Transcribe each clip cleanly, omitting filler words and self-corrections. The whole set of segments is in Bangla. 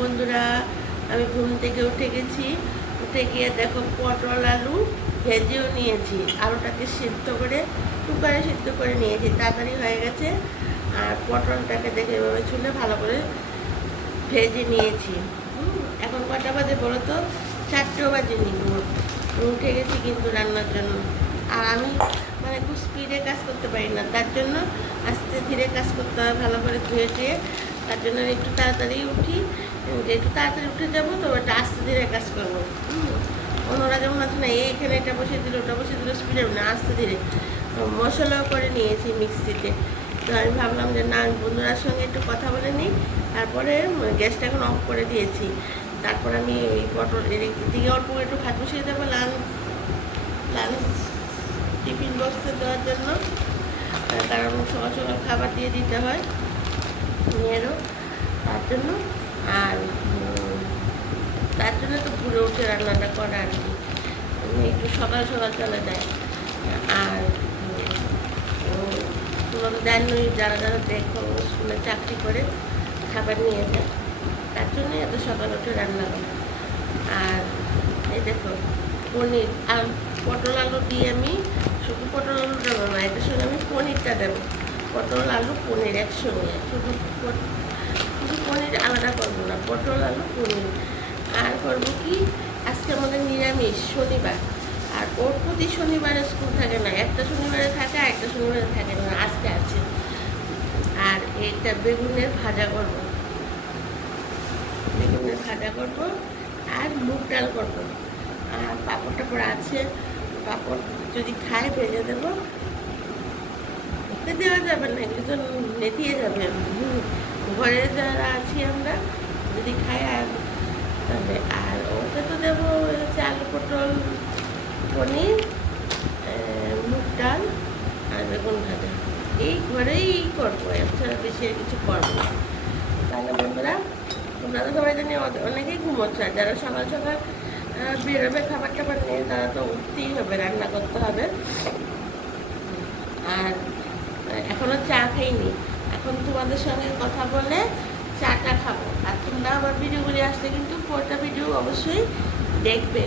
বন্ধুরা, আমি ঘুম থেকে উঠে গেছি। উঠে গিয়ে দেখো পটল আলু ভেজেও নিয়েছি, আলুটাকে সিদ্ধ করে কুকারে সিদ্ধ করে নিয়েছি, তাড়াতাড়ি হয়ে গেছে। আর পটলটাকে দেখে এভাবে ছুলে ভালো করে ভেজে নিয়েছি। এখন কটা বাজে বলো তো? 4টেও বাজেনি। উঠে গেছি কিন্তু রান্নার জন্য। আর আমি মানে খুব স্পিডে কাজ করতে পারি না, তার জন্য আস্তে ধীরে কাজ করতে হয়, ভালো করে ধুয়ে টুয়ে। তার জন্য আমি একটু তাড়াতাড়ি উঠি, যে একটু তাড়াতাড়ি উঠে যাবো তো একটা আস্তে ধীরে কাজ করবো। অন্যরা যেমন আছে না, এইখানে এটা বসিয়ে দিল ওটা বসিয়ে দিল, স্পিডে না, আস্তে ধীরে। মশলাও করে নিয়েছি মিক্সিতে। তো আমি ভাবলাম যে না, বন্ধুরার সঙ্গে একটু কথা বলে নিই। তারপরে গ্যাসটা এখন অফ করে দিয়েছি। তারপর আমি এই পটল এদিকে অল্প একটু ভাত বসিয়ে দেবো লাঞ্চ টিফিন বক্সে দেওয়ার জন্য। কারণ সকাল সকাল খাবার দিয়ে দিতে হয় মেয়েরও, তার জন্য। আর তার জন্য তো ঘুরে উঠে রান্নাটা করা আর কি, একটু সকাল সকাল চলে যায়। আর তোমাকে জানোই, যারা যারা দেখো স্কুলে চাকরি করে খাবার নিয়ে যায়, তার জন্যই এত সকাল উঠে রান্না করে। আর এই দেখো পনির আর পটল আলু দিয়ে আমি শুধু পটল আলু দেবো না, এটার সঙ্গে আমি পনিরটা দেবো। পটল আলু পনির একসঙ্গে, শুধু পনির আলাদা করবো না, পটল আলু পনির। আর করবো কি, আজকে আমাদের নিরামিষ শনিবার। আর ওর প্রতি শনিবারে স্কুল থাকে না, একটা শনিবারে থাকে আর একটা শনিবারে থাকে না, আজকে আছে। আর এইটা বেগুনের ভাজা করব, বেগুনের ভাজা করব। আর মুগ ডাল করবো। আর পাঁপড় টাপড় আছে, পাঁপড় যদি খায় ভেজে দেবো। ওকে দেওয়া যাবে না, এগুলো তো নেতিয়ে যাবে। ঘরে যারা আছি আমরা যদি খাই আর তবে। আর ওকে তো দেবো হচ্ছে আলু পটল পনির, মুগ ডাল আর বেগুন ভাজা। এই ঘরেই করবো, এছাড়া বেশি আর কিছু করবো না। তাহলে বন্ধুরা, তোমরা তো সবাই জানি অনেকেই ঘুমোচ্ছে, আর যারা সকাল সকাল বেরোবে খাবার টাবার নিয়ে, তারা তো উঠতেই হবে, রান্না করতে হবে। আর এখনও চা খাইনি, এখন তোমাদের সঙ্গে কথা বলে চাটা খাবো। আর তোমরা আমার ভিডিওগুলি আসলে কিন্তু পুরোটা ভিডিও অবশ্যই দেখবে।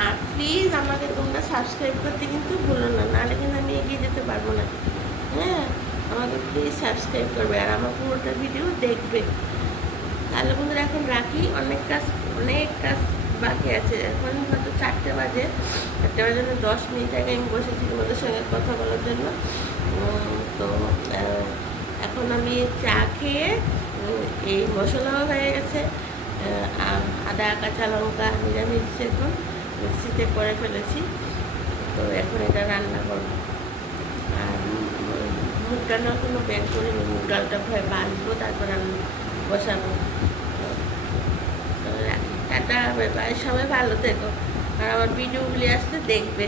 আর প্লিজ আমাকে তোমরা সাবস্ক্রাইব করতে কিন্তু ভুলো না, নাহলে কিন্তু আমি এগিয়ে যেতে পারবো না। হ্যাঁ, আমাকে প্লিজ সাবস্ক্রাইব করবে আর আমার পুরোটা ভিডিও দেখবে। তাহলে বন্ধুরা এখন রাখি, অনেক কাজ বাকি আছে। এখন হয়তো 4টে বাজে, 4টে বাজে 10 মিনিট আগে আমি বসেছি তোমাদের সঙ্গে কথা বলার জন্য। তো এখন আমি চা খেয়ে, এই মশলাও হয়ে গেছে, আদা কাঁচা লঙ্কা নিরামিষ এখন মিক্সিতে করে ফেলেছি। তো এখন এটা রান্না করবো। আর মুগ ডালও এখনো বের করিনি, মুগ ডালটা বাঁধবো, তারপর আমি বসাবো। Tata, bye. সবাই ভালো থেকো আর আমার ভিডিওগুলি আসলে দেখবে।